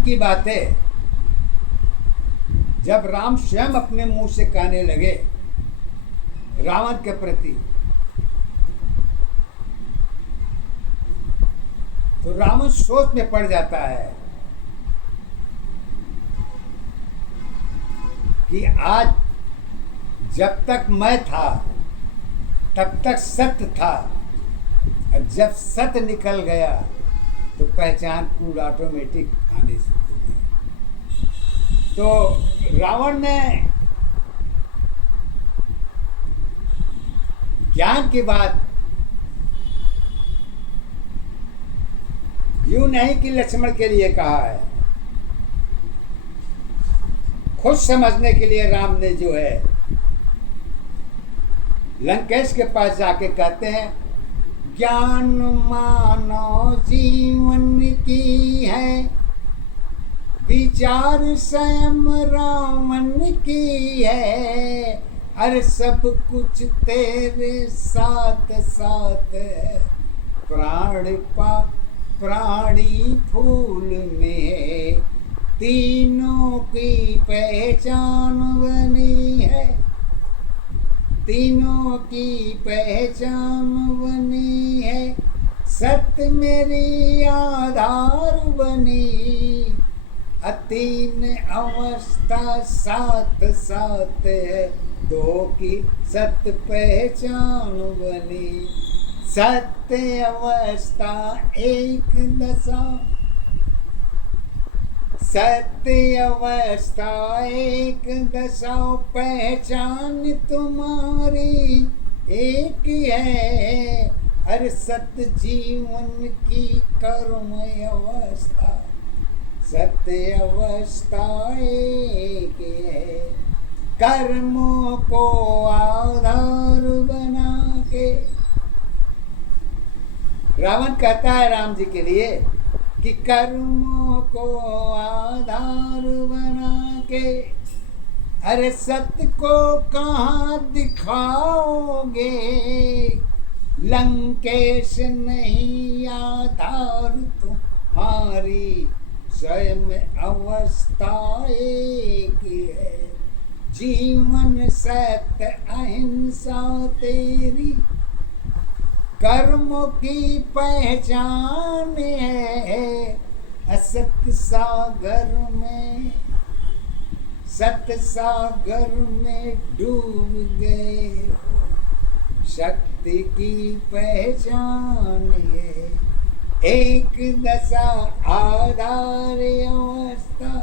ज्ञान की बातें जब राम स्वयं अपने मुंह से कहने लगे रावण के प्रति, तो रावण सोच में पड़ जाता है कि आज जब तक मैं था तब तक सत्य था, और जब सत्य निकल गया तो पहचान कूड़ ऑटोमेटिक आने शुरू हो गई। तो रावण ने ज्ञान की बात यूं नहीं कि लक्ष्मण के लिए कहा है, खुद समझने के लिए राम ने जो है लंकेश के पास जाके कहते हैं, ज्ञान मानव जीवन की है, विचार स्वयं रावण की है, हर सब कुछ तेरे साथ साथ है, प्राणी फूल में तीनों की पहचान बनी है, तीनों की पहचान बनी है, सत्य मेरी आधार बनी, तीन अवस्था साथ साथ है, दो की सत्य पहचान बनी, सत्य अवस्था एक दशा, सत्य अवस्था एक दशा, पहचान तुम्हारी एक है, हर सत्य जीवन की कर्म अवस्था, सत्य अवस्था एक है, कर्मों को आधार बना के। रावण कहता है राम जी के लिए कि कर्मों को आधार बना के, अरे सत्य को कहाँ दिखाओगे, लंकेश नहीं आधार तुम्हारी, स्वयं अवस्था एक है, जीवन सत्य अहिंसा तेरी, कर्मों की पहचान है, असत्य सागर में, सत्य सागर में डूब गए, शक्ति की पहचान है, एक दशा आधार अवस्था,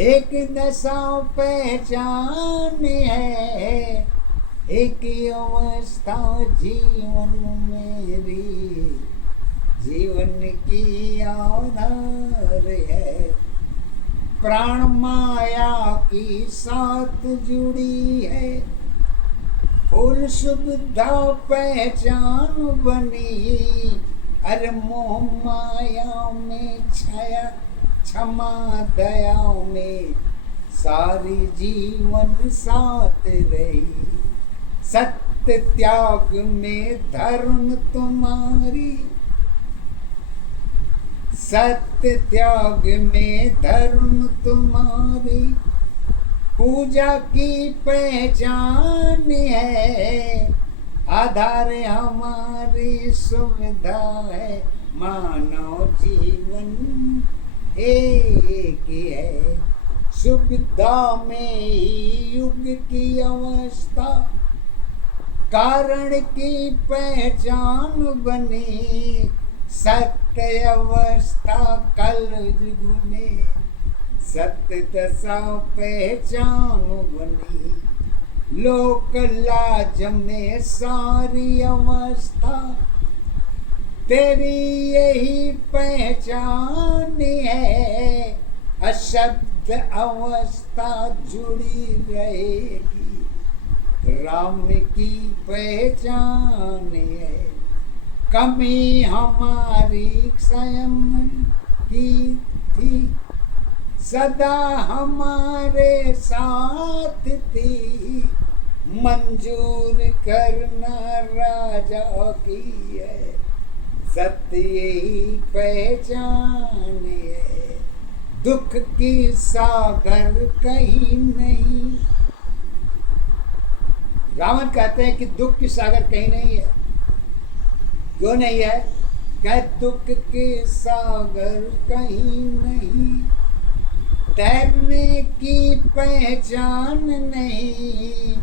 एक दशा पहचान है, एक अवस्था जीवन मेरी, जीवन की आधार है, प्राण माया की साथ जुड़ी है, फूल सुविधा पहचान बनी, अरे मोह माया में छाया, क्षमा दया में सारी जीवन साथ रही, सत्य त्याग में धर्म तुम्हारी, सत्य त्याग में धर्म तुम्हारी, पूजा की पहचान है, आधार हमारी सुविधा है, मानव जीवन एक है, सुविधा में ही युग की अवस्था, कारण की पहचान बनी, सत्य अवस्था कल युग में, सत्य दशा पहचान बनी, लोक लाज में सारी अवस्था, तेरी यही पहचान है, अशब्द अवस्था जुड़ी रहेगी, राम की पहचान है, कमी हमारी स्वयं की थी, सदा हमारे साथ थी, मंजूर करना राजा की है, सत्य यही पहचान है, दुख की सागर कहीं नहीं। रावण कहते हैं कि दुख की सागर कहीं नहीं है। क्यों नहीं है? कह दुख के सागर कहीं नहीं, तैरने की पहचान नहीं,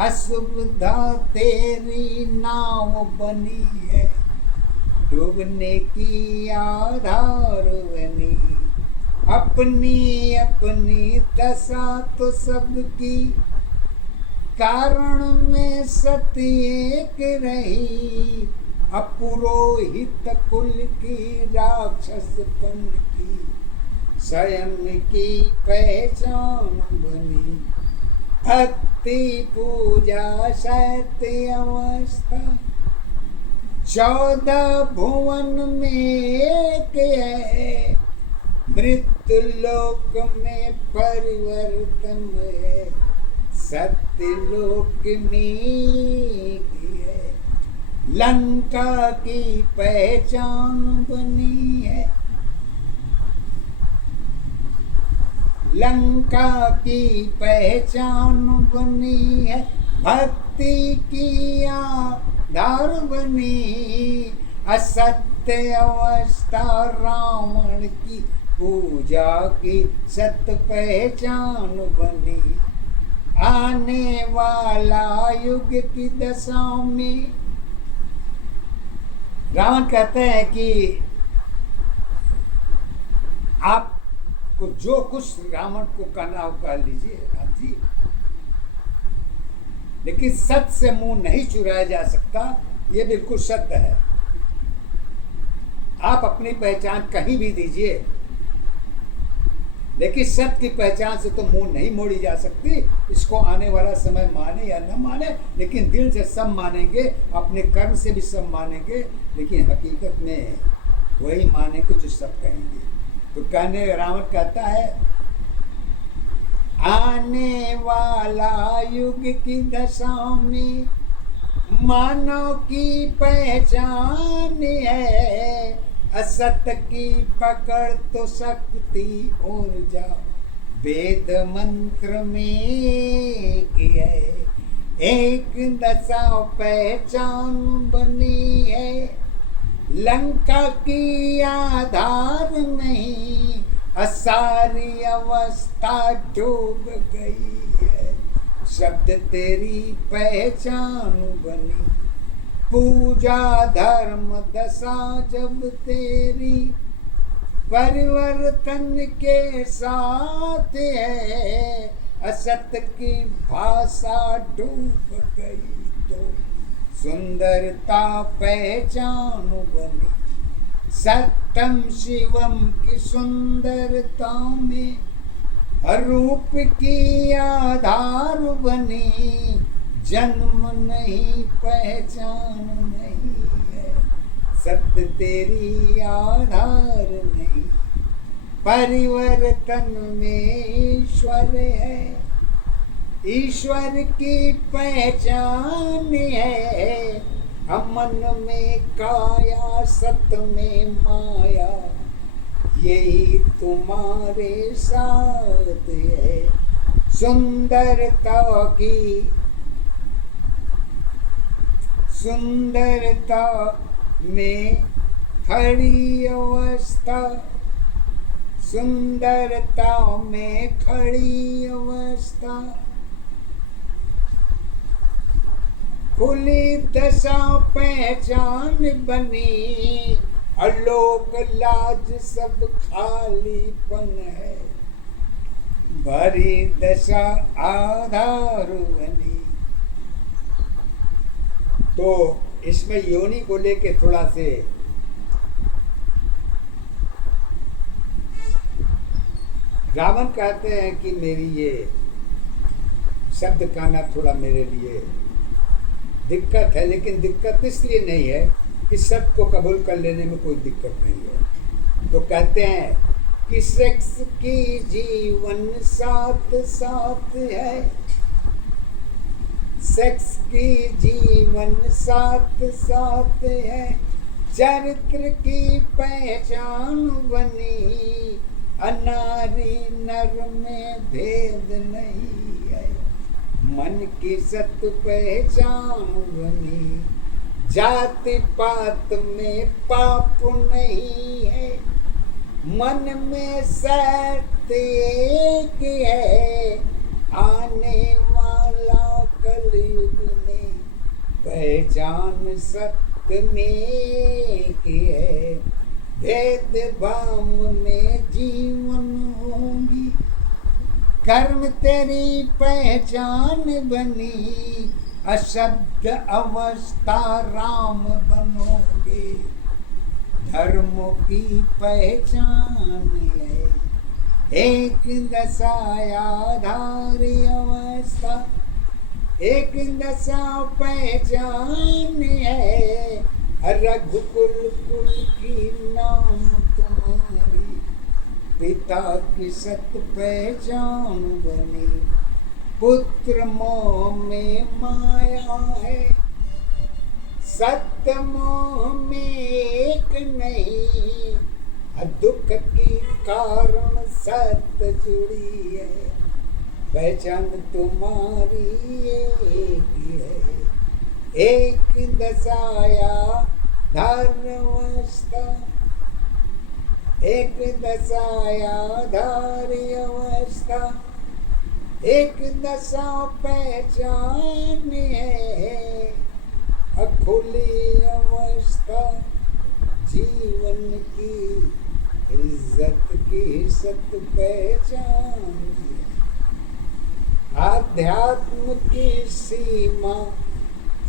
असुविधा तेरी नाव बनी है, डूबने की आधार बनी। अपनी अपनी दशा तो सबकी, कारण में सत्य एक रही, अपुरोहित कुल की राक्षसपन की, स्वयं की पहचान बनी। भक्ति पूजा सत्य अवस्था, 14 भुवन में एक है, मृत्यु लोक में परिवर्तन है, सत्य लोक में है। लंका की पहचान बनी है, लंका की पहचान बनी है, भक्ति की आधार बनी, असत्य अवस्था रावण की पूजा की सत्य पहचान बनी। आने वाला युग की दशा में रावण कहते हैं कि आपको जो कुछ रावण को करना हो कर लीजिए राम जी, लेकिन सत्य से मुंह नहीं चुराया जा सकता, ये बिल्कुल सत्य है। आप अपनी पहचान कहीं भी दीजिए, लेकिन सत्य की पहचान से तो मुंह नहीं मोड़ी जा सकती। इसको आने वाला समय माने या न माने, लेकिन दिल से सब मानेंगे, अपने कर्म से भी सब मानेंगे, लेकिन हकीकत में वही मानेंगे जो सब कहेंगे। तो कहने रावण कहता है, आने वाला युग की दशा में मानव की पहचान है, असत्य की पकड़ तो शक्ति और जाओ, वेद मंत्र में है, एक दशा पहचान बनी है, लंका की आधार नहीं, सारी अवस्था डूब गई है, शब्द तेरी पहचान बनी। पूजा धर्म दशा जब तेरी परिवर्तन के साथ है, असत्य की भाषा डूब गई तो सुंदरता पहचान बनी। सत्यम शिवम की सुंदरता में रूप की आधार बनी, जन्म नहीं पहचान नहीं है, सत्य तेरी आधार नहीं, परिवर्तन में ईश्वर है, ईश्वर की पहचान है, अमन में काया सत्य में माया, यही तुम्हारे साथ है, सुंदरता की सुंदरता में खड़ी अवस्था, सुंदरता में खड़ी अवस्था, खुली दशा पहचान बनी, अलोक लाज सब खालीपन है, भरी दशा आधार बनी। तो इसमें योनि को लेके थोड़ा से रावण कहते हैं कि मेरी ये शब्द कहना थोड़ा मेरे लिए दिक्कत है, लेकिन दिक्कत इसलिए नहीं है कि सत्य को कबूल कर लेने में कोई दिक्कत नहीं है। तो कहते हैं कि सेक्स की जीवन साथ साथ है, सेक्स की जीवन साथ साथ है, चरित्र की पहचान बनी, अनारी नर में भेद नहीं है। मन की सत पहचान बनी, जाति पात में पाप नहीं है। मन में सत्य एक है, आने वाला कलयुग में पहचान सत्य में की है। भेद भाव में जीवन होगी, कर्म तेरी पहचान बनी, अशब्द अवस्था राम बनोगे, धर्मों की पहचान है। एक दशायाधारी अवस्था, एक दशा पहचान है। रघुकुल कुल की नाम तुम्हारी, पिता की सत पहचान बनी। पुत्र मोह में माया है, सत्य मोह में एक नहीं। दुख की कारण सत्य जुड़ी है, पहचान तुम्हारी एक है। एक दशाया धार्यवस्था, एक दशाया धार्य अवस्था, एक दशा पहचान है। खुली अवस्था जीवन की इज्जत की सत पहचान है। आध्यात्म की सीमा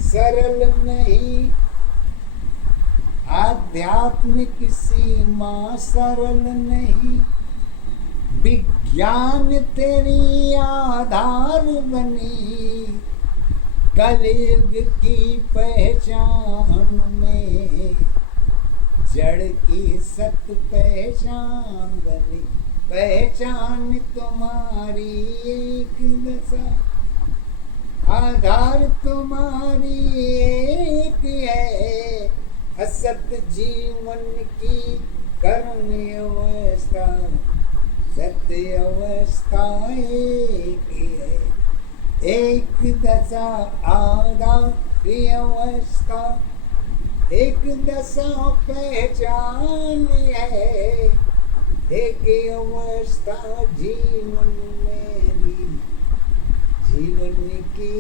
सरल नहीं, आध्यात्मिक सीमा सरल नहीं। विज्ञान तेरी आधार बनी, कलयुग की पहचान में जड़ की सत पहचान बनी। पहचान तुम्हारी एक दशा, आधार तुम्हारी एक है। असत जीवन की कर्म अवस्था, सत्य अवस्था एक है। एक दशा आधार अवस्था, एक दशा पहचान है। एक अवस्था जीवन मेरी, जीवन की